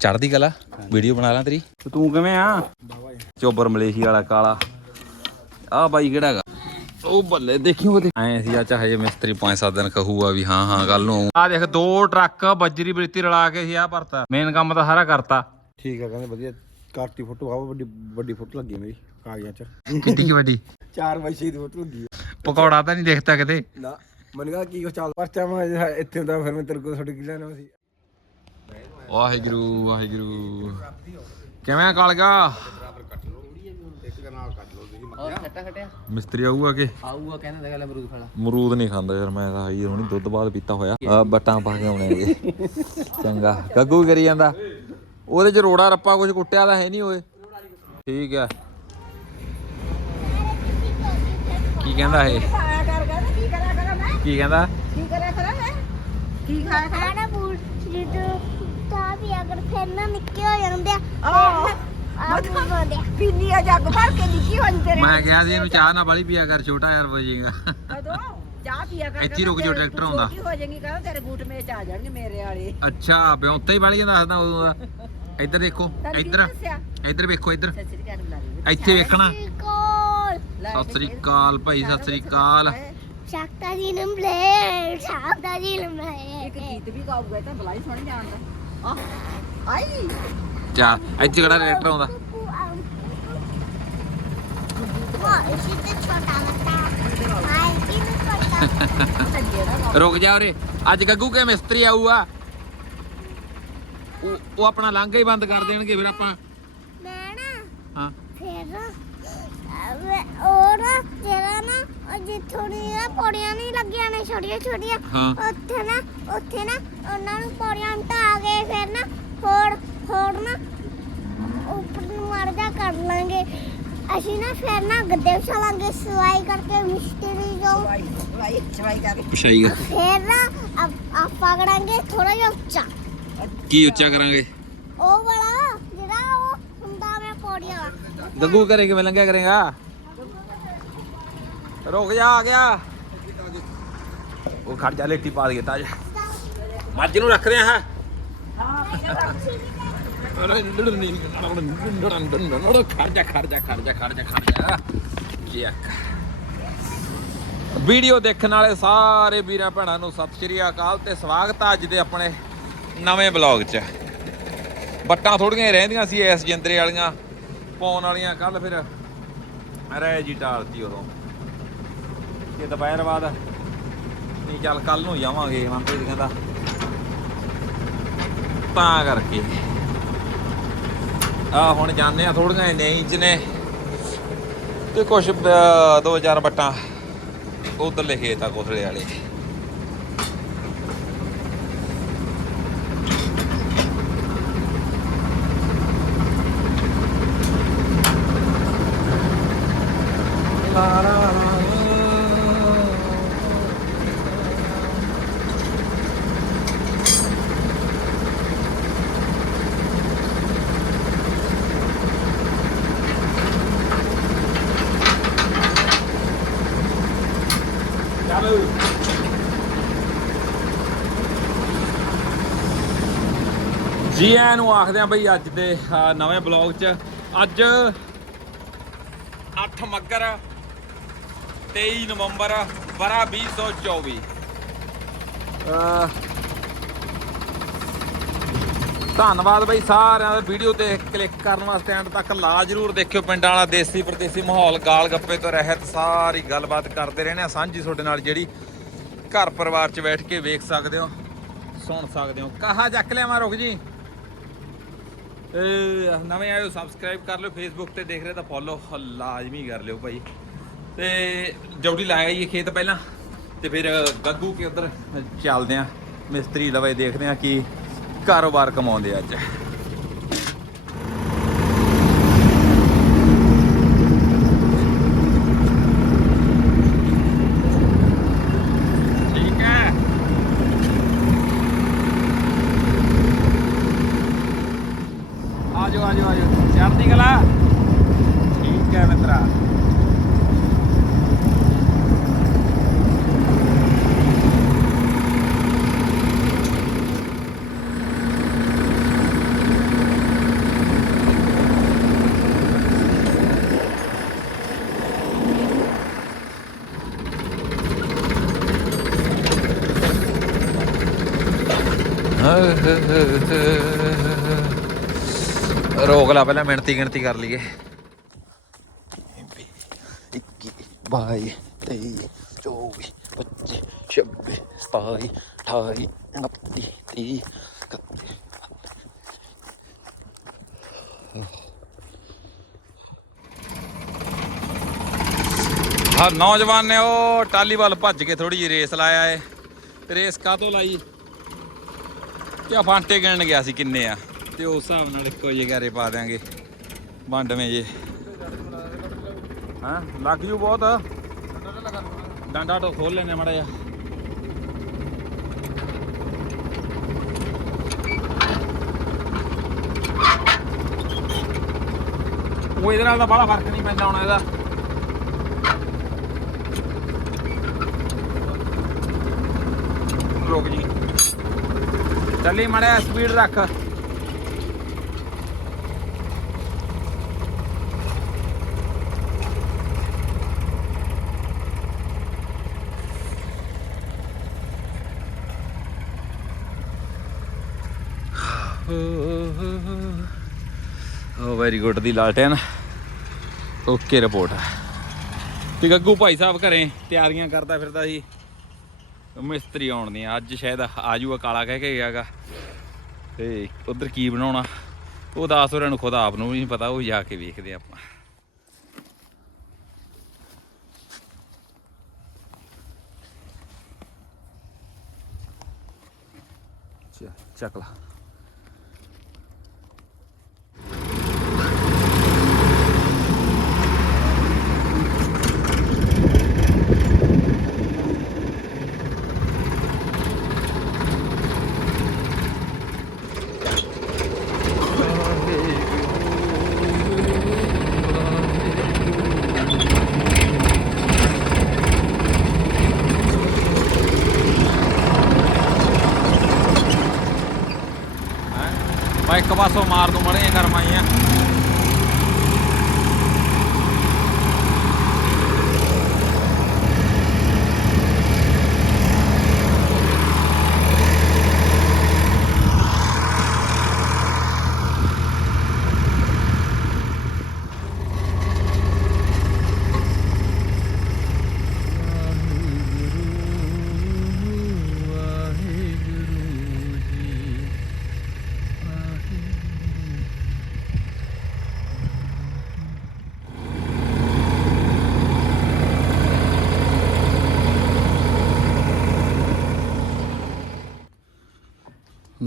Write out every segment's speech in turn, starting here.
ਚੜਦੀ ਕਲਾ ਵੀਡੀਓ ਬਣਾ ਲਾਂ ਤੇਰੀ। ਤੇ ਕਿਵੇਂ ਆ? ਚੋਬਰ ਮਲੇਸ਼ੀ ਵਾਲਾ ਕਾਲਾ। ਆ ਬਾਈ ਕਿਹੜਾ ਹੈਗਾ? ਉਹ ਬੱਲੇ ਦੇਖਿਓ ਉਹਦੇ ਐ ਸੀ ਚਾਚਾ ਹਜੇ ਮਿਸਤਰੀ 5-7 ਦਿਨ ਕਹੂਗਾ ਵੀ ਹਾਂ ਹਾਂ ਗੱਲ ਨੂੰ ਆ ਦੇਖ ਦੋ ਟਰੱਕ ਬੱਜਰੀ ਬ੍ਰਿਤੀ ਰਲਾ ਕੇ ਸੀ ਆ ਭਰਤਾ। ਮੇਨ ਕੰਮ ਤਾਂ ਸਾਰਾ ਕਰਤਾ। ਠੀਕ ਆ ਕਹਿੰਦੇ ਵਧੀਆ। ਕਾਰਟੀ ਫੋਟੋ ਆ ਵੱਡੀ ਵੱਡੀ ਫੋਟੋ ਲੱਗੀ ਮੇਰੀ ਕਾਗਜ਼ਾਂ 'ਚ। ਕਿੱਡੀ ਕੀ ਵੱਡੀ? 4 ਬਾਈ 6 ਦੀ ਫੋਟੋ ਲੱਗੀ ਆ। ਪਕੌੜਾ ਤਾਂ ਨਹੀਂ ਦੇਖਤਾ ਕਿਤੇ। ਨਾ ਮੈਨੂੰ ਕਹਾ ਕੀ ਕੁਛ ਚੱਲ ਪਰਚਾ ਮੈਂ ਇੱਥੇ ਹੁੰਦਾ ਫਿਰ ਮੈਂ ਤੇਰੇ ਕੋਲ ਛੋਟੀ ਕੀ ਲੈਣਾ ਸੀ। ਵਾਹਿਗੁਰੂ ਵਾਹਿਗੁਰੂ। ਕਿਵੇਂ ਕਾਲਗਾ ਮਿਸਤਰੀ ਆਊਗਾ ਕਿ? ਆਊਗਾ ਕਹਿੰਦਾ ਤਾਂ ਗੱਲ ਅਮਰੂਦ ਫੜਾ ਮਰੂਦ ਨਹੀਂ ਖਾਂਦਾ ਯਾਰ ਮੈਂ ਤਾਂ ਹਾਈ ਹੁਣੀ ਦੁੱਧ ਬਾਅਦ ਪੀਤਾ ਹੋਇਆ। ਆ ਬੱਟਾਂ ਪਾ ਕੇ ਆਉਣੇ ਹੈਗੇ ਚੰਗਾ। ਗੱਗੂ ਕਰੀ ਜਾਂਦਾ? ਉਹਦੇ ਚ ਰੋੜਾ ਰੱਪਾ ਕੁਝ ਕੁੱਟਿਆ ਤਾਂ ਹੈ ਨਹੀਂ ਓਏ। ਠੀਕ ਹੈ ਕੀ ਕਹਿੰਦਾ ਇਹ? ਖਾਇਆ ਕਰ ਕਹਿੰਦਾ ਕੀ ਕਰਿਆ ਕਰਾਂ ਮੈਂ ਕੀ ਕਹਿੰਦਾ? ਕੀ ਕਰਿਆ ਕਰਾਂ ਮੈਂ ਕੀ ਖਾਇਆ ਕਰਾਂ ਖਾਣਾ ਬੂਟ ਜਦੋਂ ਤਾਂ ਵੀ ਅਗਰ ਫਿਰ ਨਾ ਨਿੱਕੇ ਹੋ ਜਾਂਦੇ ਆ ਆਹ। ਆ ਬੋਲਦੇ ਆ। ਪੀਨੀ ਆ ਜੱਗ ਭਰ ਕੇ ਨਿੱਕੀ ਹੋਈ ਤੇਰੇ। ਮੈਂ ਕਿਹਾ ਸੀ ਇਹਨੂੰ ਚਾਹ ਨਾ ਬਾਲੀ ਪੀਆ ਕਰ ਛੋਟਾ ਯਾਰ ਵਜੇਗਾ ਕਦੋਂ? ਚਾਹ ਪੀਆ ਕਰ ਇੱਥੇ ਹੀ ਰੁਕ ਜਾਓ, ਕਹਿੰਦਾ ਟਰੈਕਟਰ ਆਉਂਦਾ। ਛੋਟੀ ਹੋ ਜਾਏਗੀ ਕਹਿੰਦਾ ਤੇਰੇ ਬੂਟ ਮੇਚ ਆ ਜਾਣਗੇ ਮੇਰੇ ਵਾਲੇ। ਅੱਛਾ ਬਿਉਂਤੇ ਹੀ ਬਾਲੀਆਂ ਦੱਸਦਾ ਉਦੋਂ ਦਾ। ਇੱਧਰ ਦੇਖੋ ਤੈਨੂੰ ਇੱਧਰ। ਕੀ ਦੱਸਿਆ? ਇੱਧਰ ਵੇਖੋ ਇੱਧਰ। ਸਤਿ ਸ੍ਰੀ ਅਕਾਲ ਬੁਲਾ ਲਈ ਇੱਥੇ ਵੇਖਣਾ। ਕੋਲ ਸਤਿ ਸ੍ਰੀ ਅਕਾਲ ਭਾਈ ਸਤਿ ਸ੍ਰੀ ਅਕਾਲ। ਸ਼ਕਤਾ ਜੀ ਨੂੰ ਬਲੇ ਸ਼ਕਤਾ ਜੀ ਨੂੰ ਇੱਕ ਬਲੇ ਗੀਤ ਵੀ ਗਾਊਗਾ ਤਾਂ ਬਲਾਈ ਸੁਣ ਜਾਣਦਾ ਆ ਆਈ। ਚਾ ਇੱਥੇ ਕਿਹੜਾ ਟਰੈਕਟਰ ਆਉਂਦਾ? ਉਹ ਇਸੇ ਤੇ ਛੋਟਾ ਮੱਤਾ ਆਈ ਕੀ ਛੋਟਾ? ਰੁਕ ਜਾ ਉਰੇ। ਅੱਜ ਗੱਗੂ ਕੇ ਮਿਸਤਰੀ ਆਊਗਾ। ਉਹ ਉਹ ਆਪਣਾ ਲਾਂਘਾ ਹੀ ਬੰਦ ਕਰ ਦੇਣਗੇ ਫਿਰ ਆਪਾਂ। ਮੈਂ ਨਾ ਹਾਂ। ਫਿਰ ਅਹ ਉਹ ਨਾ ਜਿਹੜਾ ਜਿੱਥੋਂ ਦੀਆਂ ਪੌੜੀਆਂ ਨਹੀਂ ਲੱਗੀਆਂ ਨੇ ਛੋਟੀਆਂ ਛੋਟੀਆਂ। ਹਾਂ। ਉੱਥੇ ਨਾ ਉੱਥੇ ਨਾ ਉਹਨਾਂ ਨੂੰ ਪੌੜੀਆਂ ਢਾ ਕੇ ਫਿਰ ਨਾ ਹੋਰ ਹੋਰ ਨਾ ਉੱਪਰ ਨੂੰ ਮਰਦਾ ਕਰ ਲਾਂਗੇ। ਅਸੀਂ ਨਾ ਫਿਰ ਨਾ ਗੱਦੇ ਵਿਛਾਵਾਂਗੇ ਸਵਾਈ ਕਰਕੇ ਮਿਸਤਰੀ ਜੋ ਚਵਾਈ ਚਵਾਈ ਚਵਾਈ ਕਰ ਪਛਾਈਗਾ ਫਿਰ ਨਾ ਆਪ- ਆਪਾਂ ਕਰਾਂਗੇ ਥੋੜਾ ਜਿਹਾ ਉੱਚਾ। ਕੀ ਉੱਚਾ ਕਰਾਂਗੇ? ਉਹ ਵਾਲਾ ਜਿਹੜਾ ਉਹ ਹੁੰਦਾ ਮੈਂ ਪੌੜੀਆਂ ਵਾਲਾ। ਗੱਗੂ ਘਰੇ ਕਿਵੇਂ ਲੰਘਿਆ ਕਰੇਗਾ? ਰੁਕ ਜਾ ਆ ਗਿਆ। ਉਹ ਖੜ ਜਾ, ਲੇਟੀ ਪਾ ਦੇ ਤਾਜ। ਮੱਝ ਨੂੰ ਰੱਖਦੇ ਆ ਹੈ। ਖੜ ਜਾ ਖੜ ਜਾ ਖੜ ਜਾ, ਖੜ ਵੀਡੀਓ ਦੇਖਣ ਵਾਲੇ ਸਾਰੇ ਵੀਰਾਂ ਭੈਣਾਂ ਨੂੰ ਸਤਿ ਸ਼੍ਰੀ ਅਕਾਲ ਤੇ ਸਵਾਗਤ ਆ ਅੱਜ ਦੇ ਆਪਣੇ ਨਵੇਂ ਬਲੌਗ 'ਚ। ਬੱਟਾਂ ਥੋੜੀਆਂ ਰਹਿੰਦੀਆਂ ਸੀ ਇਸ ਜਿੰਦਰੇ ਵਾਲੀਆਂ, ਪਾਉਣ ਵਾਲੀਆਂ ਕੱਲ ਫਿਰ ਰਹਿ ਜੀ ਟਾਲਤੀ ਉਦੋਂ। ਇਹ ਦੁਪਹਿਰ ਬਾਅਦ ਨਹੀਂ ਚੱਲ ਕੱਲ ਨੂੰ ਜਾਵਾਂਗੇ ਮਨਪ੍ਰੀਤ ਕਹਿੰਦਾ। ਤਾਂ ਕਰਕੇ। ਆ ਹੁਣ ਜਾਂਦੇ ਆ ਥੋੜੀਆਂ ਨਹੀਂ ਚ ਨੇ। ਤੇ ਕੁਛ ਅਹ, ਦੋ ਚਾਰ ਬੱਟਾਂ ਉਧਰਲੇ ਖੇਤ ਆ ਕੋਥਲੇ ਵਾਲੇ। ਜੀ ਆਇਆਂ ਨੂੰ ਆਖਦੇ ਆ ਬਈ ਅੱਜ ਦੇ ਨਵੇਂ ਬਲੌਗ 'ਚ ਅੱਜ 8 ਮੱਗਰ 23 ਨਵੰਬਰ ਬਰਾ 2024 ਅਹ, ਧੰਨਵਾਦ ਬਈ ਸਾਰਿਆਂ ਦਾ ਵੀਡੀਓ ਤੇ ਕਲਿੱਕ ਕਰਨ ਵਾਸਤੇ ਐਂਡ ਤੱਕ ਲਾ ਜਰੂਰ ਦੇਖਿਓ ਪਿੰਡਾਂ ਵਾਲਾ ਦੇਸੀ ਪ੍ਰਦੇਸੀ ਮਾਹੌਲ ਗਾਲ ਗੱਪੇ ਤੋਂ ਰਹਿਤ ਸਾਰੀ ਗੱਲਬਾਤ ਕਰਦੇ ਰਹਿੰਦੇ ਆ ਸਾਂਝੀ ਤੁਹਾਡੇ ਨਾਲ ਜਿਹੜੀ ਘਰ ਪਰਿਵਾਰ 'ਚ ਬੈਠ ਕੇ ਵੇਖ ਸਕਦੇ ਹੋ ਸੁਣ ਸਕਦੇ ਹੋ। ਕਹਾ ਚੱਕ ਲਿਆਵਾਂ ਰੁਕ ਜੀ? ਨਵੇਂ ਆਇਓ ਸਬਸਕ੍ਰਾਈਬ ਕਰ ਲਿਓ ਫੇਸਬੁੱਕ ਤੇ ਦੇਖ ਰਹੇ ਤਾਂ ਫੋਲੋ ਲਾਜ਼ਮੀ ਕਰ ਲਿਓ ਭਾਈ। ਤੇ ਜੌੜੀ ਲਾਇਆ ਇਹ ਖੇਤ ਪਹਿਲਾਂ, ਤੇ ਫਿਰ ਗੱਗੂ ਕੇ ਉਧਰ ਚੱਲਦੇ ਆ, ਮਿਸਤਰੀ ਲਵੇ ਦੇਖਦੇ ਆ ਕੀ ਕਾਰੋਬਾਰ ਕਮਾਉਂਦੇ ਅੱਜ ਠੀਕ ਹੈ ਆਜੋ ਆਜੋ ਆਜੋ ਚੜ੍ਹਦੀ ਕਲਾ ਠੀਕ ਹੈ ਮਿੱਤਰਾ ਰੋਕ ਲਾ ਪਹਿਲਾਂ ਮਿਹਨਤੀ ਗਿਣਤੀ ਕਰ ਲਈਏ। 21 22 23 24 25 26 27 28 29 30 ਹਾਂ ਨੌਜਵਾਨ ਨੇ ਉਹ ਟਾਲੀ ਭੱਜ ਕੇ ਥੋੜੀ ਜਿਹੀ ਰੇਸ ਲਾਇਆ ਏ। ਰੇਸ ਕਾਹਤੋਂ ਲਾਈ? ਕਿਆ ਫਾਂਟੇ ਗਿਣਨ ਗਿਆ ਸੀ ਕਿੰਨੇ ਆ? ਤੇ ਉਸ ਹਿਸਾਬ ਨਾਲ ਇੱਕੋ ਜਿਹੇ ਗਾਰੇ ਪਾ ਦਿਆਂਗੇ। ਵੰਡਵੇਂ ਜੇ। ਹਾਂ? ਲੱਗ ਜੂ ਬਹੁਤ। ਡਾਂਡਾ ਤੋਂ ਖੋਲ ਲੈਨੇ ਮੜਾ ਜਾ ਉਹ ਇਹਦੇ ਨਾਲ ਤਾਂ ਬੜਾ ਫ਼ਰਕ ਨਹੀਂ ਪੈਂਦਾ ਹੁਣ ਇਹਦਾ। ਰੁਕ ਜੀ। ਚੱਲੀ ਮੜਿਆ ਸਪੀਡ ਰੱਖ। ਓ ਵੈਰੀ ਗੁੱਡ ਦੀ ਲਾਲਟਨ ਓਕੇ ਰਿਪੋਰਟ ਤੇ ਗੱਗੂ ਭਾਈ ਸਾਹਿਬ ਘਰੇ ਤਿਆਰੀਆਂ ਕਰਦਾ ਫਿਰਦਾ ਸੀ। ਮਿਸਤਰੀ ਆਉਣ ਦੀਆਂ। ਅੱਜ ਸ਼ਾਇਦ ਆਜੂਗਾ ਕਾਲਾ ਕਹਿ ਕੇ ਗਿਆਗਾ। ਤੇ ਉਧਰ ਕੀ ਬਣਾਉਣਾ? ਉਹ ਦੱਸ ਉਹਨਾਂ ਨੂੰ ਖੁਦ ਆਪ ਨੂੰ ਵੀ ਨਹੀਂ ਪਤਾ, ਉਹ ਜਾ ਕੇ ਵੇਖਦੇ ਆਪਾਂ। ਚੱਲ, ਚੱਕ ਲਾ। ਪਾਸੋਂ ਮਾਰ ਦੂੰ ਮੜੇ ਕਰਮਾਈਆਂ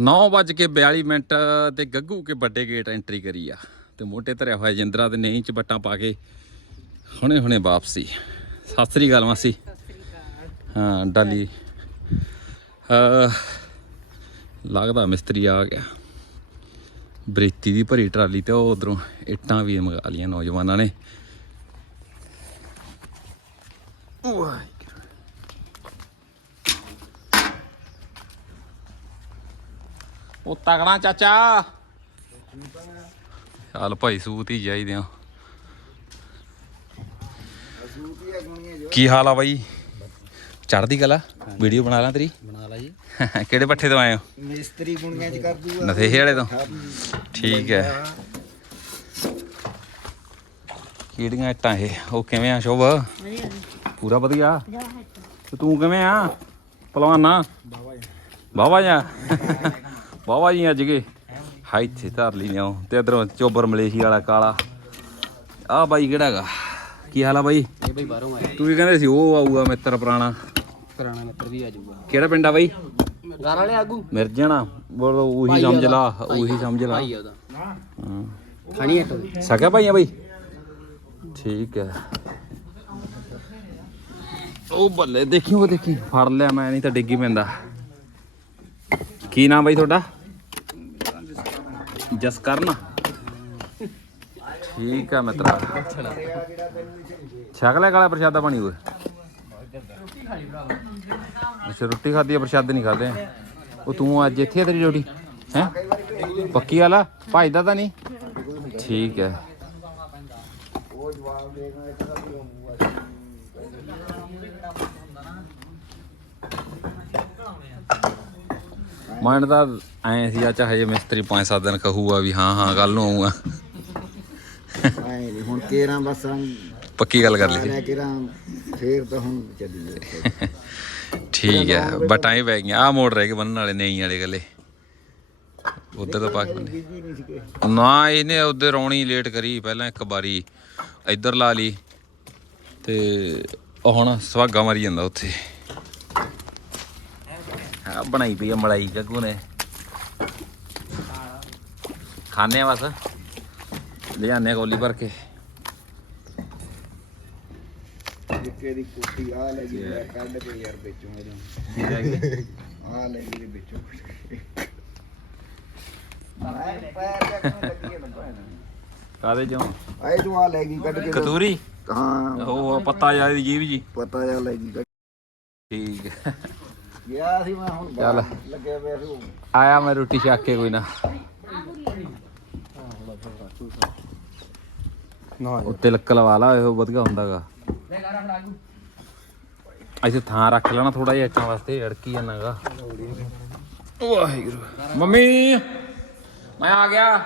9:42 ਮਿੰਟ ਤੇ ਗੱਗੂ ਕੇ ਵੱਡੇ ਗੇਟ ਐਂਟਰੀ ਕਰੀ ਆ। ਤੇ ਮੋਟੇ ਧਰਿਆ ਹੋਇਆ ਜਿੰਦਰਾ ਤੇ ਨਹੀਂ ਚਬੱਟਾਂ ਪਾ ਕੇ ਹੁਣੇ ਹੁਣੇ ਵਾਪਸੀ। ਸਤਿ ਸ੍ਰੀ ਅਕਾਲ ਮਾਸੀ। ਹਾਂ ਡਾਲੀ। ਲੱਗਦਾ ਮਿਸਤਰੀ ਆ ਗਿਆ। ਬ੍ਰੇਤੀ ਦੀ ਭਰੀ ਟਰਾਲੀ ਤੇ ਉਹ ਉਧਰੋਂ ਇੱਟਾਂ ਵੀ ਮੰਗਾ ਲੀਆਂ ਨੌਜਵਾਨਾਂ ਨੇ। ਓਏ। ਉਹ ਤਗੜਾ ਚਾਚਾ। ਚੱਲ ਭਾਈ ਸੂਤ ਹੀ ਚਾਹੀਦੇ ਆ। ਕੀ ਹਾਲ ਆ ਬਾਈ? ਚੜਦੀ ਕਲਾ? ਵੀਡੀਓ ਬਣਾ ਲਾਂ ਤੇਰੀ? ਬਣਾ ਲਾ ਜੀ। ਕਿਹੜੇ ਪੱਠੇ ਤੋਂ ਆਏ ਹੋ? ਮਿਸਤਰੀ ਗੁਣੀਆਂ ਚ ਕਰ ਦੂਗਾ। ਨਥੇਹੇ ਵਾਲੇ ਤੋਂ? ਠੀਕ ਹੈ। ਕਿਹੜੀਆਂ ਇੱਟਾਂ ਇਹ? ਉਹ ਕਿਵੇਂ ਆ ਸ਼ੋਭ? ਪੂਰਾ ਵਧੀਆ? ਤੇ ਤੂੰ ਕਿਵੇਂ ਆ? ਪਹਿਲਵਾਨਾ ਬਾਬਾ ਜੀ। ਬਾਬਾ ਜੀ ਅੱਜ ਗਏ ਹਾਈ ਇੱਥੇ ਧਰ ਲਈ ਨੇ ਤੇ ਇਧਰੋਂ ਚੋਬਰ ਮਲੇਸ਼ੀਆ ਵਾਲਾ ਕਾਲਾ। ਆ ਬਾਈ ਕਿਹੜਾ ਹੈਗਾ? ਕੀ ਹਾਲ ਆ ਬਾਈ? ਇਹ ਬਈ ਬਾਹਰੋਂ ਆਇਆ। ਤੂੰ ਵੀ ਕਹਿੰਦੇ ਸੀ ਉਹ ਆਊਗਾ ਮਿੱਤਰ ਪੁਰਾਣਾ। ਪੁਰਾਣਾ ਮਿੱਤਰ ਵੀ ਆ ਜਾਊਗਾ। ਕਿਹੜਾ ਪਿੰਡ ਆ ਬਾਈ? ਘਰ ਵਾਲੇ ਆਗੂ। ਮਿਰਜਾਣਾ। ਬੋਲ ਉਹੀ ਸਮਝ ਲਾ ਉਹੀ ਸਮਝ ਲਾ। ਭਾਈ ਆ ਉਹਦਾ। ਹਾਂ। ਖਣੀ ਹਟੋ ਸਕਿਆ ਭਾਈਆਂ ਬਾਈ? ਠੀਕ ਹੈ। ਉਹ ਬੱਲੇ ਦੇਖੀ ਉਹ ਦੇਖੀ। ਫੜ ਲਿਆ ਮੈਂ ਨਹੀਂ ਤਾਂ ਡਿੱਗੀ ਪੈਂਦਾ। ਕੀ ਨਾਮ ਬਾਈ ਤੁਹਾਡਾ? ਜਸਕਰਨ। ਠੀਕ ਹੈ ਮਿੱਤਰਾ। ਛਕ ਲੈ ਕਾਲਾ ਪ੍ਰਸ਼ਾਦਾ ਬਣੀ ਹੋਏ ਅੱਛਾ, ਰੋਟੀ ਖਾਦੀ ਆ, ਪ੍ਰਸ਼ਾਦ ਨਹੀਂ ਖਾਦੇ ਉਹ ਤੂੰ ਅੱਜ ਇੱਥੇ ਆ ਤੇਰੀ ਡਿਊਟੀ? ਹੈ? ਪੱਕੀ ਵਾਲਾ ਭਜਦਾ ਤਾਂ ਨਹੀਂ? ਠੀਕ ਹੈ ਮਨ ਤਾਂ ਐ ਸੀ ਅੱਛਾ ਹਜੇ ਮਿਸਤਰੀ 5-7 ਦਿਨ ਕਹੂਗਾ ਵੀ ਹਾਂ ਹਾਂ ਕੱਲ ਨੂੰ ਆਉਂਗਾ ਹੁਣ ਕੇਰਾਂ ਬਸ ਪੱਕੀ ਗੱਲ ਕਰ ਲਈ। ਕੇਰਾਂ ਫੇਰ ਤਾਂ ਹੁਣ ਚੱਲੀ ਜਾਏ ਠੀਕ ਹੈ ਬਟਾਂ ਹੀ ਪੈ ਗਈਆਂ ਆ ਮੋੜ ਰਹਿ ਗਏ ਬੰਨਣ ਵਾਲੇ ਨਹੀਂ ਵਾਲੇ ਗੱਲੇ ਉਧਰ ਤਾਂ ਪਾ ਕੇ ਬੰਨੇ ਬੀਜੀ ਨਹੀਂ ਸੀ ਕੋਈ ਨਾ ਇਹਨੇ ਉਧਰ ਰੌਣੀ ਲੇਟ ਕਰੀ ਪਹਿਲਾਂ ਇੱਕ ਵਾਰੀ ਇੱਧਰ ਲਾ ਲਈ। ਤੇ ਹੁਣ ਸੁਹਾਗਾ ਮਾਰੀ ਜਾਂਦਾ ਉੱਥੇ। ਆ ਬਣਾਈ ਪਈ ਆ ਮਲਾਈ ਗੱਗੂ ਨੇ। ਖਾਣੇ ਆ ਬਸ। ਲਿਆਨੇ ਕੋਲੀ ਭਰ ਕੇ। ਜਿੱਕੇ ਦੀ ਕੁੱਤੀ ਆ ਲੈ ਗਈ ਮੈਂ ਕੱਢ ਕੇ ਯਾਰ ਵੇਚੂ ਮੇਰੇ ਆ ਲੈ ਗਈ? ਵੇਚੂ ਕਾਦੇ ਚੋਂ? ਆਏ ਤੂੰ ਆ ਲੈ ਗਈ ਕੱਢ ਕੇ। ਕਤੂਰੀ? ਹਾਂ। ਉਹ ਪੱਤਾ ਦੀ ਜੀਭ ਜੀ। ਪਤਾ ਜਾ ਲੈ ਗਈ ਠੀਕ ਹੈ। ਗਿਆ ਸੀ ਮੈਂ ਹੁਣ ਚੱਲ। ਬਾਹਰ ਲੱਗਿਆ ਪਿਆ ਸੀ ਉਹ। ਆਇਆ ਮੈਂ ਰੋਟੀ ਛੱਕ ਕੇ ਕੋਈ ਨਾ। ਨਾ ਉੱਤੇ ਲੱਕ ਲਵਾ ਲਾ ਇਹੋ ਵਧੀਆ ਹੁੰਦਾਗਾ। ਇੱਥੇ ਥਾਂ ਰੱਖ ਲੈਣਾ ਥੋੜਾ ਜਿਹਾ ਇੱਟਾਂ ਵਾਸਤੇ ਅੜਕੀ ਜਾਣਾਗਾ। ਵਾਹਿਗੁਰੂ। ਮੰਮੀ ਮੈਂ ਆ ਗਿਆ।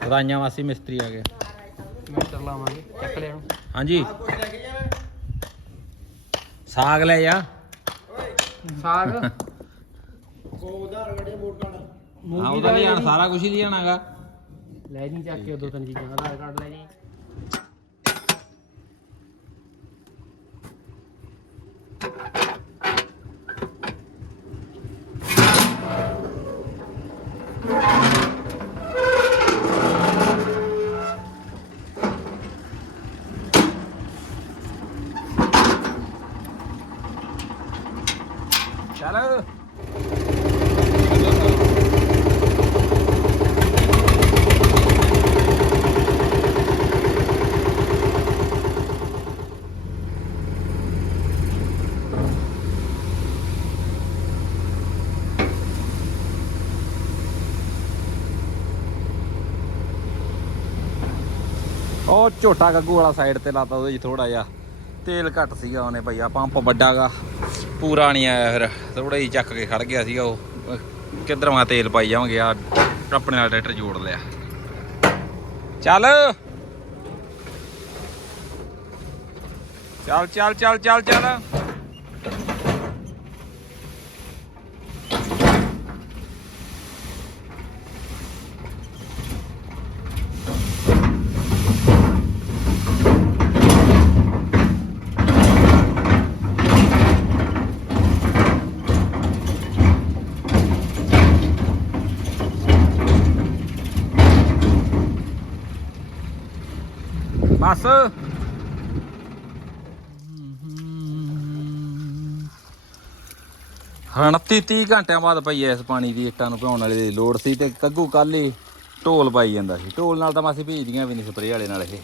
ਰਾਈਆਂ ਵਾਸੀ ਮਿਸਤਰੀ ਆ ਗਿਆ ਮਿੰਟਰ ਲਾਵਾਂਗੇ ਚੱਕ ਲਿਆ। ਹਾਂਜੀ। ਸਾਗ ਲੈ ਜਾ। ਸਾਗ? ਹਾਂ ਉਹਦਾ ਲੈ ਜਾਣਾ ਸਾਰਾ ਕੁਝ ਹੀ ਲੈ ਜਾਣਾਗਾ ਲੈ ਨਹੀਂ ਚੱਕ ਕੇ ਦੋ ਤਿੰਨ ਚੀਜ਼ਾਂ ਆਧਾਰ ਕਾਰਡ ਲੈ ਜੀ ਚੱਲ ਉਹ ਝੋਟਾ ਗੱਗੂ ਵਾਲਾ ਸਾਈਡ ਤੇ ਲਾਤਾ ਉਹਦੇ 'ਚ ਥੋੜਾ ਜਿਹਾ। ਤੇਲ ਘੱਟ ਸੀਗਾ ਉਹਨੇ ਭਈਆ ਪੰਪ ਵੱਡਾਗਾ। ਪੂਰਾ ਨਹੀਂ ਆਇਆ ਫਿਰ ਥੋੜਾ ਜਿਹਾ ਚੱਕ ਕੇ ਖੜ ਗਿਆ ਸੀਗਾ ਉਹ। ਕਿੱਧਰ ਤੇਲ ਪਾਈ ਜਾਵਾਂਗੇ ਆ ਆਪਣੇ ਨਾਲ ਟਰੈਕਟਰ ਜੋੜ ਲਿਆ। ਚੱਲ। ਚੱਲ ਚੱਲ ਚੱਲ ਚੱਲ ਚੱਲ। ਬਸ। ਹੁਣ 30 30 ਘੰਟਿਆਂ ਬਾਅਦ ਪਈ ਐ ਇਸ ਪਾਣੀ ਦੀ ਇੱਟਾਂ ਨੂੰ ਭਿਉਣ ਵਾਲੀ ਦੀ ਲੋੜ ਸੀ ਤੇ ਕੱਗੂ ਕੱਲ ਹੀ ਢੋਲ ਪਾਈ ਜਾਂਦਾ ਸੀ। ਢੋਲ ਨਾਲ ਤਾਂ ਮਾਸੀ ਭੇਜਦੀਆਂ ਵੀ ਨਹੀਂ ਸਪਰੇਅ ਵਾਲੇ ਨਾਲ ਇਹ।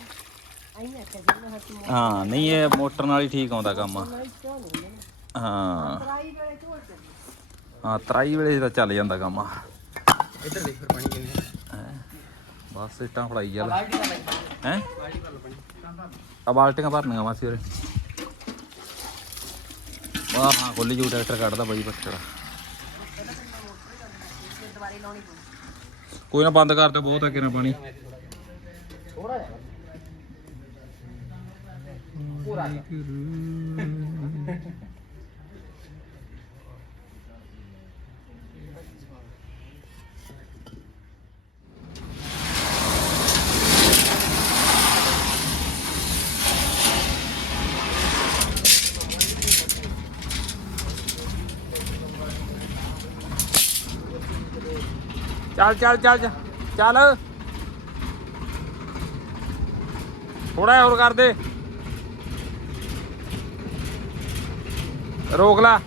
ਹਾਂ ਨਹੀਂ ਇਹ ਮੋਟਰ ਨਾਲ ਹੀ ਠੀਕ ਆਉਂਦਾ ਕੰਮ। ਹਾਂ। ਹਾਂ ਤਰਾਈ ਵੇਲੇ ਤਾਂ ਚੱਲ ਜਾਂਦਾ ਕੰਮ। ਇੱਧਰ ਦੇਖ ਫਿਰ ਪਾਣੀ ਕਿੰਨੇ ਬਸ ਇੱਟਾਂ ਫੜਾਈ ਚੱਲ। ਹੈ? ਆ ਬਾਲਟੀਆਂ ਭਰਨੀਆਂ ਮਾਸੀ ਉਰੇ ਵਾਹ ਹਾਂ ਖੁੱਲੀ ਜੂ ਟਰੈਕਟਰ ਕੱਢਦਾ ਬਾਈ ਬੱਚੜਾ ਕੋਈ ਨਾ ਬੰਦ ਕਰ ਦੇ ਬਹੁਤ ਹੈ ਕਿਨਾ ਪਾਣੀ ਚੱਲ ਚੱਲ ਚੱਲ ਚੱਲ। ਚੱਲ ਥੋੜਾ ਹੋਰ ਕਰ ਦੇ ਰੋਕ ਲਾ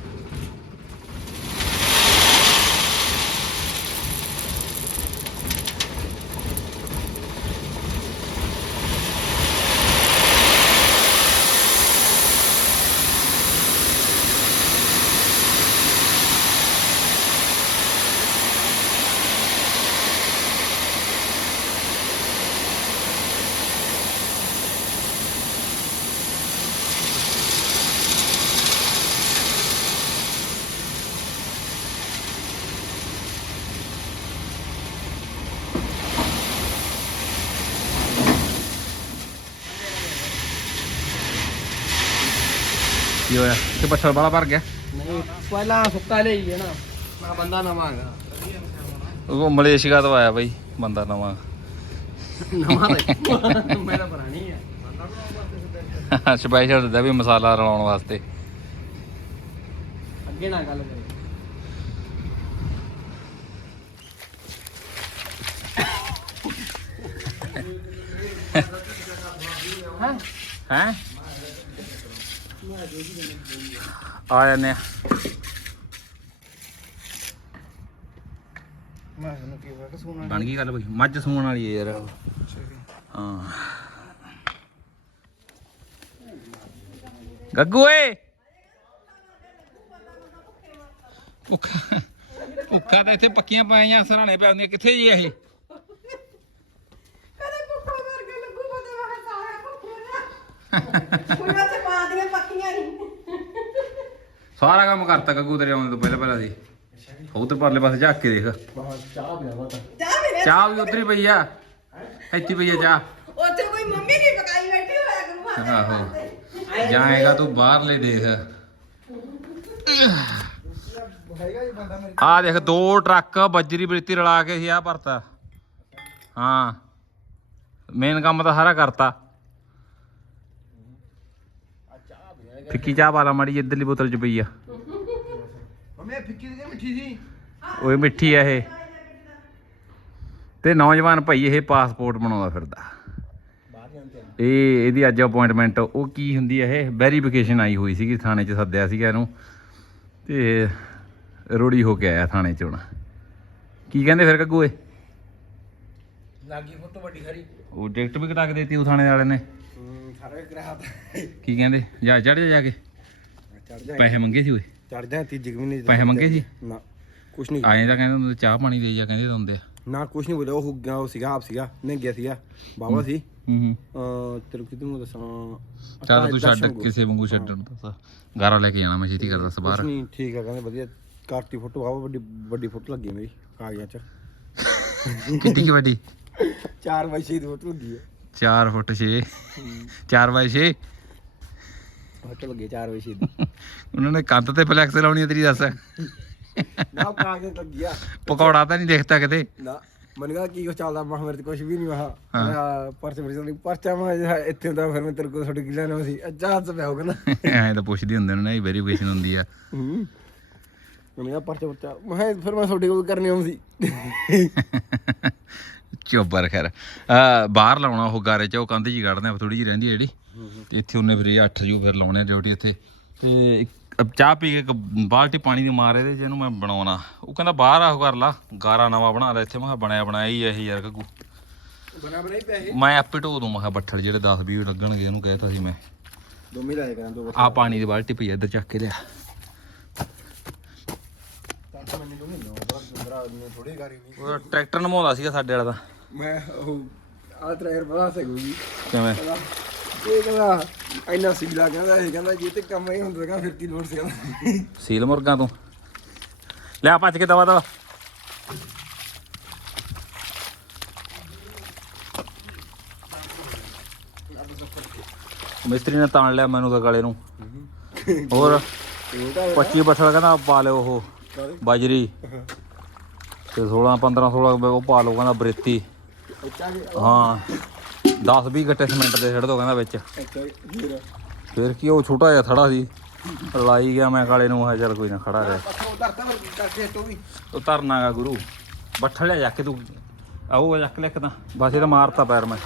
ਕੀ ਹੋਇਆ? ਤੇ ਬੱਠਲ ਵਾਲਾ ਭਰ ਗਿਆ? ਨਹੀਂ ਪਹਿਲਾਂ ਸੁੱਕਾ ਲਈ ਹੈ ਨਾ। ਮੈਂ ਬੰਦਾ ਨਵਾਂ ਹੈਗਾ। ਉਹ ਮਲੇਸ਼ੀਆ ਤੋਂ ਆਇਆ ਬਈ ਬੰਦਾ ਨਵਾਂ। ਨਵਾਂ ਤਾਂ ਮੈਂ ਤਾਂ ਪੁਰਾਣੀ ਹੈ। ਸਪੈਸ਼ਲ ਦਿੱਤਾ ਵੀ ਮਸਾਲਾ ਰਲਾਉਣ ਵਾਸਤੇ। ਅੱਗੇ ਨਾ ਗੱਲ ਕਰੇ ਹਾਂ? ਹੈ? ਆ ਜਾਂਦੇ ਆ। ਮੈਂ ਤੁਹਾਨੂੰ ਕੀ ਪਤਾ ਸੁਣਾ ਬਣ ਗਈ ਗੱਲ ਬਈ ਮੱਝ ਸੂਣ ਵਾਲੀ ਹੈ ਯਾਰ। ਹਾਂ। ਗੱਗੂ ਓਏ! ਭੁੱਖਾ ਭੁੱਖਾ ਤਾਂ ਇੱਥੇ ਪੱਕੀਆਂ ਪਾਈਆਂ ਸਰਾਣੇ ਪੈ ਹੁੰਦੀਆਂ ਕਿੱਥੇ ਜੀ ਇਹ? ਕੁੜੀਆਂ ਤੇ ਪਾ ਦੀਆਂ ਪੱਕੀਆਂ ਨਹੀਂ ਸਾਰਾ ਕੰਮ ਕਰਤਾ ਗੱਗੂ ਤੇਰੇ ਆਉਣ ਤੋਂ ਪਹਿਲਾਂ ਪਹਿਲਾਂ ਦੀ। ਉਧਰ ਪਰਲੇ ਪਾਸੇ ਝਾਕ ਕੇ ਦੇਖ। ਚਾਹ ਪਿਆਵਾ ਤਾਂ। ਜਾ ਮੇਰੇ ਚਾਹ ਵੀ ਉਧਰ ਹੀ ਪਈ ਆ। ਇੱਥੇ ਹੀ ਪਈ ਆ ਚਾਹ। ਉੱਥੇ ਕੋਈ ਮੰਮੀ ਨਹੀਂ ਪਕਾਈ ਬੈਠੀ ਹੋਇਆ ਕਰੂ ਆਹੋ। ਜਾਏਗਾ ਤੂੰ ਬਾਹਰਲੇ ਦੇਖ। ਆ ਦੇਖ ਦੋ ਟਰੱਕ ਬੱਜਰੀ ਬਰੇਤੀ ਰਲਾ ਕੇ ਸੀ ਆ ਭਰਤਾ। ਹਾਂ। ਮੇਨ ਕੰਮ ਤਾਂ ਸਾਰਾ ਕਰਤਾ। ਫਿੱਕੀ ਚਾਹ ਵਾਲਾ ਮਾੜੀ ਇੱਧਰਲੀ ਬੋਤਲ ਚ ਪਈ ਆ। ਮੰਮੀ ਇਹ ਫਿੱਕੀ ਦੀ ਮਿੱਠੀ ਸੀ? ਓਏ ਮਿੱਠੀ ਆ ਇਹ। ਤੇ ਨੌਜਵਾਨ ਭਾਈ ਇਹ ਪਾਸਪੋਰਟ ਬਣਾਉਂਦਾ ਫਿਰਦਾ। ਇਹ ਇਹਦੀ ਅੱਜ ਅਪਾਇੰਟਮੈਂਟ ਉਹ ਕੀ ਹੁੰਦੀ ਇਹ? ਵੈਰੀਫਿਕੇਸ਼ਨ ਆਈ ਹੋਈ ਸੀਗੀ ਥਾਣੇ 'ਚ ਸੱਦਿਆ ਸੀਗਾ ਇਹਨੂੰ। ਤੇ ਰੋੜੀ ਹੋ ਕੇ ਆਇਆ ਥਾਣੇ 'ਚ ਹੁਣ। ਕੀ ਕਹਿੰਦੇ ਫਿਰ ਕੱਗੂਏ ਲੱਗੀ ਫੋਟੋ ਵੱਡੀ ਖਰੀ ਉਹ ਟਿਕਟ ਵੀ ਕਟਾ ਕੇ ਦੇਤੀ ਉਹ ਥਾਣੇ ਵਾਲੇ ਨੇ। ਸਾਰਾ ਕੀ ਕਹਿੰਦੇ? ਜਾ ਚੜ ਜਾ ਜਾ ਕੇ? ਚੜ ਜਾ ਪੈਸੇ ਮੰਗੇ ਸੀ ਓਏ? ਚੜ ਜਾ ਤੀਜੀ ਮਹੀਨੇ ਪੈਸੇ ਮੰਗੇ ਸੀ? ਨਾ ਕੁਛ ਨਹੀਂ। ਆਏ ਤਾਂ ਕਹਿੰਦੇ ਹੁੰਦੇ ਚਾਹ ਪਾਣੀ ਦੇ ਜਾ ਕਹਿੰਦੇ ਤਾਂ ਹੁੰਦੇ ਆ। ਨਾ ਕੁਛ ਨਹੀਂ ਬੋਲਿਆ ਉਹ ਗਿਆ ਉਹ ਸੀਗਾ ਆਪ ਸੀਗਾ ਨਹੀਂ ਗਿਆ ਸੀਗਾ। ਬਾਬਾ ਸੀ। ਹੂੰ ਹੂੰ। ਤੇਰੇ ਕਿਤੇ ਨੂੰ ਦੱਸਾਂ? ਚੱਲ ਤੂੰ ਛੱਡ ਕਿਸੇ ਵਾਂਗੂ ਛੱਡਣ ਦੱਸ। ਗਾਰਾ ਲੈ ਕੇ ਜਾਣਾ ਮੈਂ ਛੇਤੀ ਕਰਦਾ ਸਬਾਰ ਨਹੀਂ ਠੀਕ ਆ ਕਹਿੰਦੇ ਵਧੀਆ। ਕਾਰਤੀ ਫੋਟੋ ਆਵਾ ਵੱਡੀ ਵੱਡੀ ਫੋਟੋ ਲੱਗੀ ਮੇਰੀ ਕਾਗਜ਼ਾਂ 'ਚ। ਕਿੱਡੀ ਕੀ ਵੱਡੀ? 4 ਬਾਈ 6 ਦੀ ਫੋਟੋ ਲੱਗੀ ਹੈ 4 ਫੁੱਟ 6 4 ਬਾਈ 6 ਫੋਟੋ ਲੱਗੀ 4 ਬਾਈ 6 ਦੀ। ਉਹਨਾਂ ਨੇ ਕੰਧ ਤੇ ਫਲੈਕਸ ਲਾਉਣੀ ਤੇਰੀ ਦੱਸ। ਨਾ ਕਾਗਜ਼ ਪਕੌੜਾ ਤਾਂ ਨਹੀਂ ਦੇਖਦਾ ਕਿਤੇ। ਨਾ ਮਨ ਕਹਾ ਕੀ ਕੁਛ ਚੱਲਦਾ? ਮੈਂ ਮੇਰੇ ਤੇ ਕੁਛ ਵੀ ਨਹੀਂ। ਹਾਂ। ਮਹਾ ਪਰਚੇ ਪਰਚੇ ਨਹੀਂ ਪਰਚਾ ਮੈਂ ਇੱਥੇ ਹੁੰਦਾ ਫਿਰ ਮੈਂ ਤੇਰੇ ਕੋਲ ਤੁਹਾਡੇ ਗਿਲਾ ਨਾ ਸੀ ਅੱਛਾ ਹੱਥ ਪਿਆ ਹੋਗਾ ਨਾ। ਐਂ ਤਾਂ ਪੁੱਛਦੀ ਹੁੰਦੇ ਨੇ ਇਹ ਵੈਰੀਫਿਕੇਸ਼ਨ ਹੁੰਦੀ ਆ। ਹੂੰ। ਮੈਂ ਪਰਚਾ ਪਰਚਾ ਮੈਂ ਫਿਰ ਮੈਂ ਤੁਹਾਡੇ ਕੋਲ ਕਰਨੀ ਆਉਂਦੀ। ਚੋਬਰ ਖੈਰ। ਆ ਬਾਹਰ ਲਾਉਣਾ ਉਹ ਗਾਰੇ ਚ ਉਹ ਕੰਧ ਜੀ ਕੱਢਦੇ ਆ ਥੋੜੀ ਜੀ ਰਹਿੰਦੀ ਆ ਜਿਹੜੀ। ਤੇ ਇੱਥੇ ਉਹਨੇ ਫਿਰ ਇਹ 8 ਜੂ ਫਿਰ ਲਾਉਣੇ ਡਿਊਟੀ ਇੱਥੇ। ਤੇ ਚਾਹ ਪੀ ਕੇ ਇੱਕ ਬਾਲਟੀ ਪਾਣੀ ਦੀ ਮਾਰ ਇਹਦੇ ਚ ਇਹਨੂੰ ਮੈਂ ਬਣਾਉਣਾ। ਉਹ ਕਹਿੰਦਾ ਬਾਹਰ ਆਹ ਕਰ ਲਾ। ਗਾਰਾ ਨਵਾਂ ਬਣਾ ਲੈ ਇੱਥੇ ਮੈਂ ਕਿਹਾ ਬਣਿਆ ਬਣਾਇਆ ਹੀ ਆ ਇਹ ਯਾਰ ਕੱਗੂ ਬਣਾ ਬਣਾਈ ਪੈਸੇ? ਮੈਂ ਆਪੇ ਢੋ ਦੂੰ ਮੈਂ ਕਿਹਾ ਬੱਠਲ ਜਿਹੜੇ 10 20 ਲੱਗਣਗੇ ਉਹਨੂੰ ਕਹਿਤਾ ਸੀ ਮੈਂ। ਦੋ ਮੀ ਲਾਏ ਕਰਾਂ ਦੋ ਆ ਪਾਣੀ ਦੀ ਬਾਲਟੀ ਪਈ ਆ, ਇੱਧਰ ਚੱਕ ਕੇ ਲਿਆ। ਤਾਂ ਮੈਨੂੰ ਥੋੜੀ ਗਾਰੀ ਨਹੀਂ। ਉਹ ਟਰੈਕਟਰ ਨਮਾਉਂਦਾ ਸੀਗਾ ਸਾਡੇ ਵਾਲਾ ਦਾ ਮੈਂ ਉਹ ਆ ਟ੍ਰੇਰ ਬਣਾ ਸਕੂਗੀ ਕਿਵੇਂ? ਇਹ ਕਹਿੰਦਾ ਇੰਨਾ ਸਿਗਲਾ ਕਹਿੰਦਾ ਇਹ ਕਹਿੰਦਾ ਜੇ ਤੇ ਕੰਮ ਹੀ ਹੁੰਦਾ ਕਹਿੰਦਾ ਫਿਰ ਕੀ ਲੋੜ ਸੀ ਕਹਿੰਦਾ ਸੀਲ ਮੁਰਗਾ ਤੂੰ। ਲਿਆ ਭੱਜ ਕੇ ਦਵਾ ਦਵਾ। ਮਿਸਤਰੀ ਨੇ ਤਾਣ ਲਿਆ ਮੈਨੂੰ ਤਾਂ ਗਲੇ ਨੂੰ। ਹੋਰ 25 ਬੱਠਲ ਕਹਿੰਦਾ ਪਾ ਲਿਓ ਉਹ ਬਾਜਰੀ। ਤੇ 16 15 16 ਉਹ ਪਾ ਲਓ ਕਹਿੰਦਾ ਬਰੇਤੀ। ਹਾਂ 10 20 ਗੱਟੇ ਸਿਮੈਂਟ ਦੇ ਛੱਡ ਦੋ ਕਹਿੰਦਾ ਵਿੱਚ। ਫਿਰ ਕੀ ਉਹ ਛੋਟਾ ਜਿਹਾ ਥੜਾ ਸੀ, ਰਲਾਈ ਗਿਆ ਮੈਂ ਕਾਲੇ ਨੂੰ ਆ ਚੱਲ ਕੋਈ ਨਾ ਖੜਾ ਰਿਹਾ। ਤੂੰ ਵੀ ਉਹ ਤਰਨਾਗਾ ਗੁਰੂ, ਬੱਠਲ ਲਿਆ ਜਾ ਕੇ ਤੂੰ ਆਓ ਚੱਕ ਲੈ ਤਾਂ, ਬਸ ਇਹ ਤਾਂ ਮਾਰਤਾ ਪੈਰ ਮੈਂ।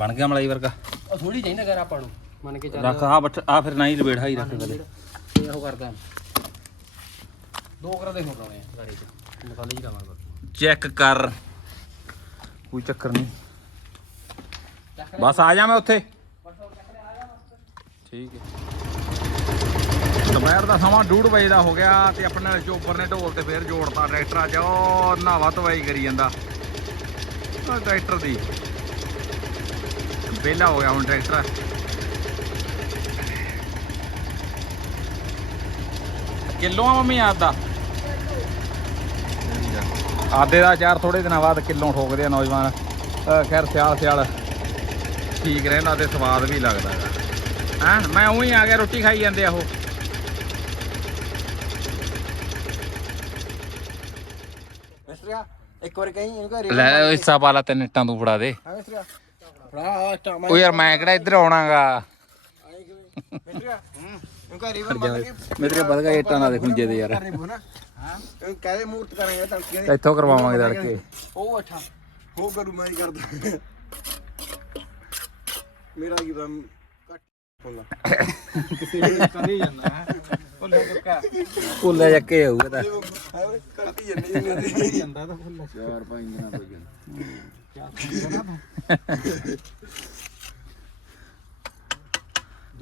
ਬਣ ਗਿਆ ਮਲਾਈ ਵਰਗਾ। ਉਹ ਥੋੜੀ ਚਾਹੀਦਾ ਕਰ ਆਪਾਂ ਨੂੰ। ਮੰਨ ਕੇ ਚੱਲ। ਰੱਖ ਆ ਬੱਠ ਆ ਫਿਰ ਨਹੀਂ ਲਵੇੜ ਹਾਈ ਰੱਖ ਤੇ ਉਹ ਕਰਦਾ ਦੋ ਕਰਾ ਦੇ ਹੋਣਾ ਹੈ ਗਾਰੇ ਚ। ਮਸਾਲੇ ਜੀ ਲਾਵਾਂਗਾ ਚੈੱਕ ਕਰ। ਕੋਈ ਚੱਕਰ ਨਹੀਂ। ਬਸ ਆ ਜਾ ਮੈਂ ਉੱਥੇ। ਠੀਕ ਹੈ। ਦੁਪਹਿਰ ਦਾ ਸਮਾਂ 2:30 ਵਜੇ ਦਾ ਹੋ ਗਿਆ ਤੇ ਆਪਣੇ ਨਾਲ ਚੋਪਰ ਨੇ ਢੋਲ ਤੇ ਫੇਰ ਜੋੜਤਾ। ਟਰੈਕਟਰ ਅੱਜ ਉਹ ਨਹਾਵਾ ਧਵਾਈ ਕਰੀ ਜਾਂਦਾ। ਟਰੈਕਟਰ ਦੀ। ਵਿਹਲਾ ਹੋ ਗਿਆ ਹੁਣ ਟਰੈਕਟਰ। ਕਿਲੋ ਆ ਮੰਮੀ ਆਦਾ ਆਦੇ ਦਾ ਚਾਰ ਥੋੜੇ ਦਿਨਾਂ ਬਾਅਦ ਕਿਲੋ ਠੋਕਦੇ ਆ ਨੌਜਵਾਨ। ਖੈਰ ਸਿਆਲ ਸਿਆਲ। ਠੀਕ ਰਹਿੰਦਾ ਤੇ ਸਵਾਦ ਵੀ ਲੱਗਦਾ ਹੈਗਾ। ਹਾਂ? ਮੈਂ ਉਹੀ ਆ ਗਿਆ ਰੋਟੀ ਖਾਈ ਜਾਂਦੇ ਆ ਉਹ। ਇੱਕ ਵਾਰ ਕਹੀਂ ਇਹਨੂੰ ਘਰੇ ਲੈ ਹਿੱਸਾ ਪਾ ਲਾ ਤਿੰਨ ਇੱਟਾਂ ਤੂੰ ਫੜਾ ਦੇ। ਹਾਂ ਟਾਮਾ ਉਹ ਯਾਰ ਮੈਂ ਕਿਹੜਾ ਇੱਧਰ ਆਉਣਾਗਾ? ਮਿਸਟਰੀਆ ਇਹਨੂੰ ਘਰੇ ਬੰਦ ਕੇ ਮੇਰੇ ਬਦ ਗਿਆ ਇੱਟਾਂ ਨਾਲ ਦੇ ਖੁੰਝੇ ਦੇ ਯਾਰ। ਕਰਨੀ ਬੋ ਨਾ। ਹਾਂ। ਇਹ ਕਾਹਦੇ ਮੂਰਤ ਕਰਾਂਗੇ ਤੜਕੇ ਦੇ। ਇੱਥੋਂ ਕਰਵਾਵਾਂਗੇ ਤੜਕੇ। ਉਹ ਅੱਠਾ ਹੋ ਕਰੂ ਮੈਂ ਹੀ ਕਰਦਾ। ਮੇਰਾ ਕੀ ਰਮ ਕੱਟ ਹੋਣਾ ਭੁੱਲੇ ਜੱਕੇ ਹੋਊਗਾ ਤਾਂ। ਕਰਤੀ ਜੰਨੀ ਜੰਨੀ ਜਾਂਦਾ ਤਾਂ ਭੁੱਲੇ ਚਾਰ ਪੰਜ ਦਿਨਾਂ ਤੋਂ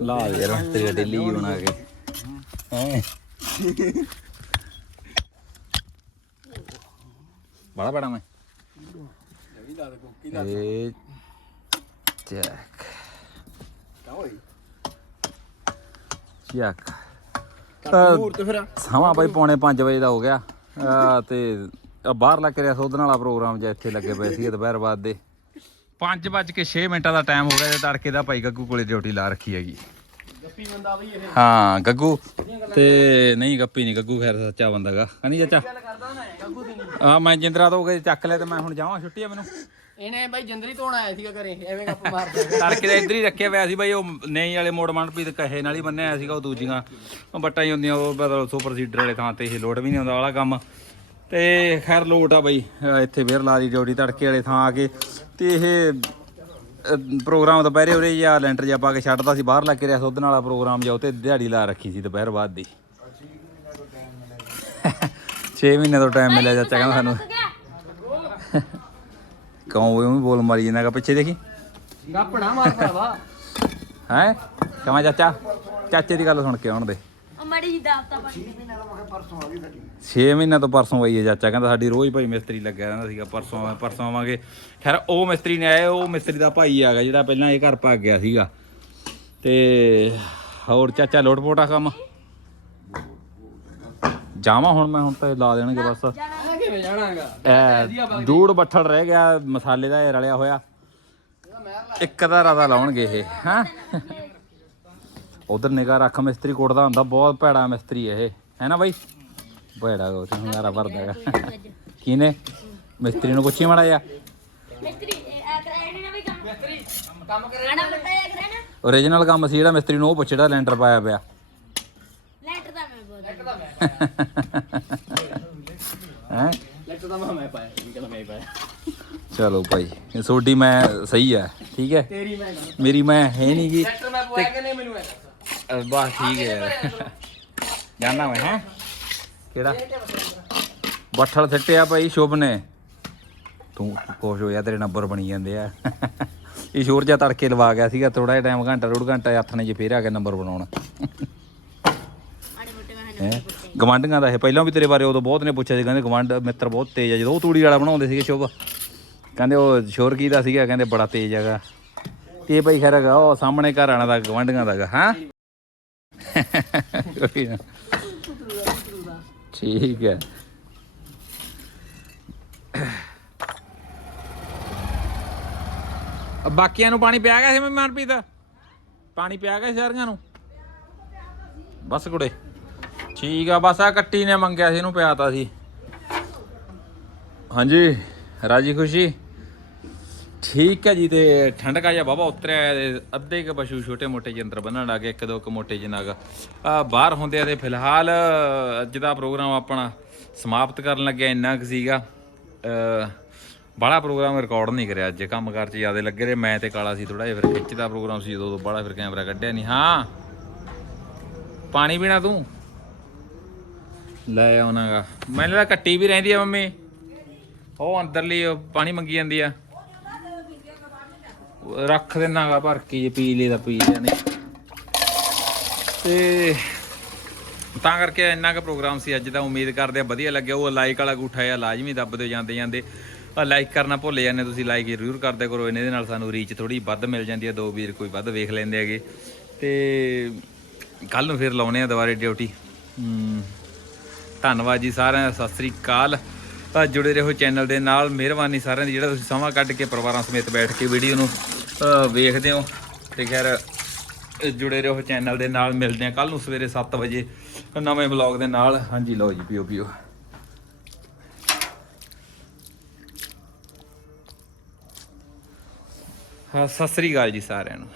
ਲਾ ਦੇ ਯਾਰ ਤੇਰੀ ਡੇਲੀ ਬਣਾ ਕੇ। ਹੈ? ਬੜਾ ਬੜਾ ਮੈਂ। ਇਹ ਚੈੱਕ। ਕਾ ਹੋਈ। ਚੈੱਕ। ਮੂਰਤ ਫਿਰ ਸਮਾਂ ਬਾਈ ਪੌਣੇ 5 ਵਜੇ ਦਾ ਹੋ ਗਿਆ। ਤੇ ਬਾਹਰ ਲੱਗ ਰਿਹਾ ਸੋਧਣ ਵਾਲਾ ਪ੍ਰੋਗਰਾਮ ਜਿਹਾ ਇੱਥੇ ਲੱਗੇ ਪਏ ਸੀ ਦੁਪਹਿਰ ਬਾਅਦ ਦੇ। 5 ਵੱਜ ਕੇ 6 ਮਿੰਟਾਂ ਦਾ ਟਾਈਮ ਹੋ ਗਿਆ ਤੇ ਤੜਕੇ ਦਾ ਭਾਈ ਗੱਗੂ ਕੋਲੇ ਡਿਊਟੀ ਲਾ ਰੱਖੀ ਹੈਗੀ। ਗੱਪੀ ਬੰਦਾ ਬਈ ਇਹ ਹਾਂ ਗੱਗੂ। ਤੇ ਨਹੀਂ ਗੱਪੀ ਨਹੀਂ ਗੱਗੂ ਖੈਰ ਸੱਚਾ ਬੰਦਾਗਾ ਕਹਨੀ ਚਾਚਾ ਗੱਲ ਕਰਦਾ ਨਾ ਗੱਗੂ ਦੀ ਨਹੀਂ ਆ ਮੈਂ ਜਿੰਦਰਾ ਤੋਂ ਗਏ ਚੱਕ ਲਿਆ ਤੇ ਮੈਂ ਹੁਣ ਜਾਵਾਂ ਛੁੱਟੀ ਆ ਮੈਨੂੰ। ਇਹਨੇ ਬਾਈ ਜੰਦਰੀ ਧੋਣ ਆਇਆ ਸੀਗਾ ਘਰੇ ਐਵੇਂ ਗੱਪ ਮਾਰਦਾ। ਤੜਕੇ ਦਾ ਇੱਧਰ ਹੀ ਰੱਖਿਆ ਹੋਇਆ ਸੀ ਬਾਈ ਉਹ ਨਹੀਂ ਵਾਲੇ ਮੋੜ ਮਨਪ੍ਰੀਤ ਕਹੇ ਨਾਲ ਹੀ ਬੰਨਿਆ ਸੀਗਾ ਉਹ ਦੂਜੀਆਂ। ਉਹ ਬੱਟਾਂ ਹੀ ਹੁੰਦੀਆਂ ਉਹ ਸੁਪਰ ਸੀਡਰ ਵਾਲੇ ਥਾਂ ਤੇ ਇਹ ਲੋਡ ਵੀ ਨਹੀਂ ਹੁੰਦਾ ਵਾਲਾ ਕੰਮ। ਤੇ ਖੈਰ ਲੋਟ ਆ ਬਾਈ ਇੱਥੇ ਫੇਰ ਲਾ ਦੀ ਡਿਊਟੀ ਤੜਕੇ ਵਾਲੇ ਥਾਂ ਆ ਕੇ। ਤੇ ਇਹ ਪ੍ਰੋਗਰਾਮ ਦੁਪਹਿਰੇ ਉਰੇ ਜਾਂ ਲੈਂਟਰ ਜਿਹਾ ਪਾ ਕੇ ਛੱਡਦਾ ਸੀ ਬਾਹਰ ਲੱਗ ਕੇ ਰਿਹਾ ਸੋਧਣ ਵਾਲਾ ਪ੍ਰੋਗਰਾਮ ਜਾਂ ਉਤੇ ਦਿਹਾੜੀ ਲਾ ਰੱਖੀ ਸੀ ਦੁਪਹਿਰ ਬਾਅਦ ਦੀ। 6 ਮਹੀਨੇ ਤੋਂ ਟਾਈਮ ਮਿਲਿਆ ਚਾਚਾ ਕਹਿੰਦਾ ਸਾਨੂੰ। ਕੌਂ ਉਹ ਵੀ ਬੋਲ ਮਾਰੀ ਜਾਂਦਾ ਗਾ ਪਿੱਛੇ ਦੇਖੀ। ਗੱਪ ਨਾ ਮਾਰ ਭਰਾਵਾ। ਹੈ? ਕਮਾ ਚਾਚਾ? ਚਾਚੇ ਦੀ ਗੱਲ ਸੁਣ ਕੇ ਆਉਣ ਦੇ। ਮੜੀ ਜੀ ਦਾਵਤਾ ਪਾ 6 ਮਹੀਨਿਆਂ ਤੋਂ ਪਰਸੋਂ ਆਈ ਹੈ ਚਾਚਾ ਕਹਿੰਦਾ ਸਾਡੀ ਰੋਜ਼ ਭਾਈ ਮਿਸਤਰੀ ਲੱਗਿਆ ਰਹਿੰਦਾ ਸੀਗਾ ਪਰਸੋਂ ਆਵਾਂ- ਪਰਸੋਂ ਆਵਾਂਗੇ। ਖੈਰ ਉਹ ਮਿਸਤਰੀ ਨੇ ਆਏ ਉਹ ਮਿਸਤਰੀ ਦਾ ਭਾਈ ਆਗਾ ਜਿਹੜਾ ਪਹਿਲਾਂ ਇਹ ਘਰ ਪਾ ਗਿਆ ਸੀਗਾ। ਤੇ ਹੋਰ ਚਾਚਾ ਲੋਟ ਪੋਟਾ ਕੰਮ? ਜਾਵਾਂ ਹੁਣ ਮੈਂ ਹੁਣ ਤਾਂ ਇਹ ਲਾ ਦੇਣਗੇ ਬਸ। ਆ ਕਿਵੇਂ ਜਾਣਾਗਾ? ਇਹ ਦੂੜ ਬੱਠਲ ਰਹਿ ਗਿਆ ਮਸਾਲੇ ਦਾ ਇਹ ਰਲਿਆ ਹੋਇਆ। ਇੱਕ ਦਾ ਰਾਦਾ ਲਾਉਣਗੇ ਇਹ ਹਾਂ? ਉਧਰ ਨਿਗਾਹ ਰੱਖ ਮਿਸਤਰੀ ਕੋਟਦਾ ਹੁੰਦਾ ਬਹੁਤ ਭੈੜਾ ਮਿਸਤਰੀ ਇਹ। ਹੈ ਨਾ ਬਾਈ? ਭੈੜਾ ਉਹ ਹੰਗਾਰਾ ਭਰਦਾ ਹੈਗਾ ਕਿਨੇ ਮਿਸਤਰੀ ਨੂੰ ਪੁੱਛੀ ਮੜਾ ਜਾ ਮਿਸਤਰੀ ਆ ਕਰਾਣੇ ਨਾ ਵੀ ਕੰਮ? ਮਿਸਤਰੀ ਕੰਮ ਕਰਾਣਾ ਬੱਟਾ ਆ ਕਰਾਣਾ ਓਰੀਜਨਲ ਕੰਮ ਸੀ ਜਿਹੜਾ ਮਿਸਤਰੀ ਨੂੰ ਉਹ ਪੁੱਛ ਜਿਹੜਾ ਲੈਂਟਰ ਪਾਇਆ ਪਿਆ। ਲੈਟਰ ਦਾ ਮੈਂ ਬੋਲ ਹੈ? ਲੈਟ ਤਾਂ ਮੈਂ ਮੈਂ ਪਾਇਆ ਕਹਿੰਦਾ ਮੈਂ ਪਾਇਆ। ਚਲੋ ਭਾਈ ਇਹ ਤੁਹਾਡੀ ਮੈਂ ਸਹੀ ਹੈ ਠੀਕ ਹੈ? ਤੇਰੀ ਮੈਂ ਮੇਰੀ ਮੈਂ ਹੈ ਨਹੀਂ ਗੀ। ਲੈਟਰ ਮੈਂ ਪਵਾਇਆ ਕਿ ਨਹੀਂ ਮੈਨੂੰ ਇਹ ਬਸ ਠੀਕ ਹੈ ਯਾਰ। ਜਾਨਾ ਮੈਂ, ਹੈ? ਕਿਹੜਾ? ਬੱਠਲ ਸਿੱਟਿਆ ਭਾਈ ਸ਼ੁਭ ਨੇ। ਤੂੰ ਖੁਸ਼ ਹੋਇਆ, ਤੇਰੇ ਨੰਬਰ ਬਣੀ ਜਾਂਦੇ ਆ। ਇਹ ਸ਼ੋਰ ਜਿਹਾ ਤੜਕੇ ਲਵਾ ਗਿਆ ਸੀਗਾ ਥੋੜਾ ਜਿਹਾ ਟਾਈਮ ਘੰਟਾ, ਡੂਢ ਘੰਟਾ, ਹੱਥ ਨੇ ਜੇ ਫੇਰ ਆ ਕੇ ਨੰਬਰ ਬਣਾਉਣ। ਆੜੇ ਮੋਟੇ ਮੈਂ ਹੈ? ਗਵਾਂਢੀਆਂ ਦਾ ਇਹ, ਪਹਿਲਾਂ ਵੀ ਤੇਰੇ ਬਾਰੇ ਉਦੋਂ ਬਹੁਤ ਨੇ ਪੁੱਛਿਆ ਸੀ, ਕਹਿੰਦੇ ਗਵਾਂਢ ਮਿੱਤਰ ਬਹੁਤ ਤੇਜ਼ ਆ। ਜਦੋਂ ਉਹ ਤੂੜੀ ਵਾਲਾ ਬਣਾਉਂਦੇ ਸੀਗੇ ਸ਼ੁਭ, ਕਹਿੰਦੇ ਉਹ ਸ਼ੋਰ ਕੀ ਦਾ ਸੀਗਾ, ਕਹਿੰਦੇ ਬੜਾ ਤੇਜ਼ ਹੈਗਾ। ਤੇ ਇਹ ਭਾਈ ਖੈਰ ਹੈਗਾ, ਉਹ ਸਾਹਮਣੇ ਘਰ ਆਣਾ ਦਾ, ਗਵਾਂਢੀਆਂ ਦਾ ਹੈਗਾ, ਹਾਂ? ਕੋਈ ਨਾ ਠੀਕ ਹੈ। ਅ, ਬਾਕੀਆਂ ਨੂੰ ਪਾਣੀ ਪਿਆ ਗਿਆ ਸੀ ਮੈਂ ਮਨਪ੍ਰੀਤ? ਪਾਣੀ ਪਿਆ ਗਿਆ ਸੀ ਸਾਰੀਆਂ ਨੂੰ? ਬਸ ਕੁੜੇ। ਠੀਕ ਆ ਬਸ ਆ ਕੱਟੀ ਨੇ ਮੰਗਿਆ ਸੀ ਇਹਨੂੰ ਪਿਆਤਾ ਸੀ। ਹਾਂਜੀ ਰਾਜੀ ਖੁਸ਼ੀ? ਠੀਕ ਹੈ ਜੀ ਤੇ ਠੰਡਕਾ ਜਿਹਾ ਬਾਬਾ ਉਤਰਿਆ ਹੈ ਤੇ ਅੱਧੇ ਕ ਪਸ਼ੂ ਛੋਟੇ ਮੋਟੇ ਜੰਤਰ ਬੰਨਣ ਲੱਗੇ ਇੱਕ ਦੋ ਕ ਮੋਟੇ ਜਿਹੇ ਆ ਬਾਹਰ ਹੁੰਦੇ ਆ ਤੇ ਫਿਲਹਾਲ ਅੱਜ ਦਾ ਪ੍ਰੋਗਰਾਮ ਆਪਣਾ ਸਮਾਪਤ ਕਰਨ ਲੱਗਿਆ ਇੰਨਾ ਕੁ ਸੀਗਾ। ਅ, ਪ੍ਰੋਗਰਾਮ ਰਿਕਾਰਡ ਨਹੀਂ ਕਰਿਆ ਅੱਜ ਕੰਮ ਕਾਰ 'ਚ ਜ਼ਿਆਦਾ ਲੱਗੇ ਰਹੇ। ਮੈਂ ਤੇ ਕਾਲਾ ਸੀ ਥੋੜਾ ਜਿਹਾ ਫਿਰ ਖਿੱਚਦਾ ਪ੍ਰੋਗਰਾਮ ਸੀ ਉਦੋਂ ਬਾਹਲਾ ਫਿਰ ਕੈਮਰਾ ਕੱਢਿਆ ਨਹੀਂ। ਹਾਂ ਪਾਣੀ ਪੀਣਾ ਤੂੰ? ਲੈ ਆਉਣਾਗਾ ਮੈਨੂੰ ਤਾਂ ਕੱਟੀ ਵੀ ਰਹਿੰਦੀ ਆ ਮੰਮੀ। ਉਹ ਅੰਦਰਲੀ ਉਹ ਪਾਣੀ ਮੰਗੀ ਜਾਂਦੀ ਆ। ਰੱਖ ਦੇਣਾਗਾ ਭਰ ਕੇ ਜੇ ਪੀ ਲਈ ਪੀ ਲਿਆ ਨਹੀਂ। ਤੇ ਤਾਂ ਕਰਕੇ ਇੰਨਾ ਕੁ ਪ੍ਰੋਗਰਾਮ ਸੀ, ਅੱਜ ਦਾ ਉਮੀਦ ਕਰਦੇ ਆ ਵਧੀਆ ਲੱਗਿਆ। ਉਹ ਲਾਈਕ ਵਾਲਾ ਗੂਠਾ ਆ ਲਾਜ਼ਮੀ ਦੱਬ ਦਿਓ ਜਾਂਦੇ ਜਾਂਦੇ। ਆ ਲਾਈਕ ਕਰਨਾ ਭੁੱਲ ਜਾਂਦੇ ਤੁਸੀਂ ਲਾਈਕ ਜ਼ਰੂਰ ਕਰਦੇ ਕਰੋ। ਇਹਨੇ ਦੇ ਨਾਲ ਸਾਨੂੰ ਰੀਚ ਥੋੜੀ ਵੱਧ ਮਿਲ ਜਾਂਦੀ ਹੈ ਦੋ ਵੀਰ ਕੋਈ ਵੱਧ ਵੇਖ ਲੈਂਦੇ ਹੈਗੇ। ਤੇ ਕੱਲ ਨੂੰ ਫਿਰ ਲਾਉਣੇ ਆ ਦੁਬਾਰੇ ਡਿਊਟੀ ਧੰਨਵਾਦ ਜੀ ਸਾਰਿਆਂ ਦਾ। ਸਤਿ ਸ੍ਰੀ ਅਕਾਲ। ਤਾਂ ਜੁੜੇ ਰਹੋ ਚੈਨਲ ਦੇ ਨਾਲ। ਮਿਹਰਬਾਨੀ ਸਾਰਿਆਂ ਦੀ। ਜਿਹੜਾ ਤੁਸੀਂ ਸਮਾਂ ਕੱਢ ਕੇ ਪਰਿਵਾਰਾਂ ਸਮੇਤ ਬੈਠ ਕੇ ਵੀਡੀਓ ਨੂੰ ਵੇਖਦੇ ਹੋ। ਤੇ ਖੈਰ ਅ, ਜੁੜੇ ਰਹੋ ਚੈਨਲ ਦੇ ਨਾਲ ਮਿਲਦੇ ਆ ਕੱਲ ਨੂੰ ਸਵੇਰੇ 7 ਵਜੇ ਨਵੇਂ ਵਲੌਗ ਦੇ ਨਾਲ। ਹਾਂਜੀ ਲਓ ਜੀ ਪੀਓ ਪੀਓ। ਹਾਂ ਸਤਿ ਸ੍ਰੀ ਅਕਾਲ ਜੀ ਸਾਰਿਆਂ ਨੂੰ।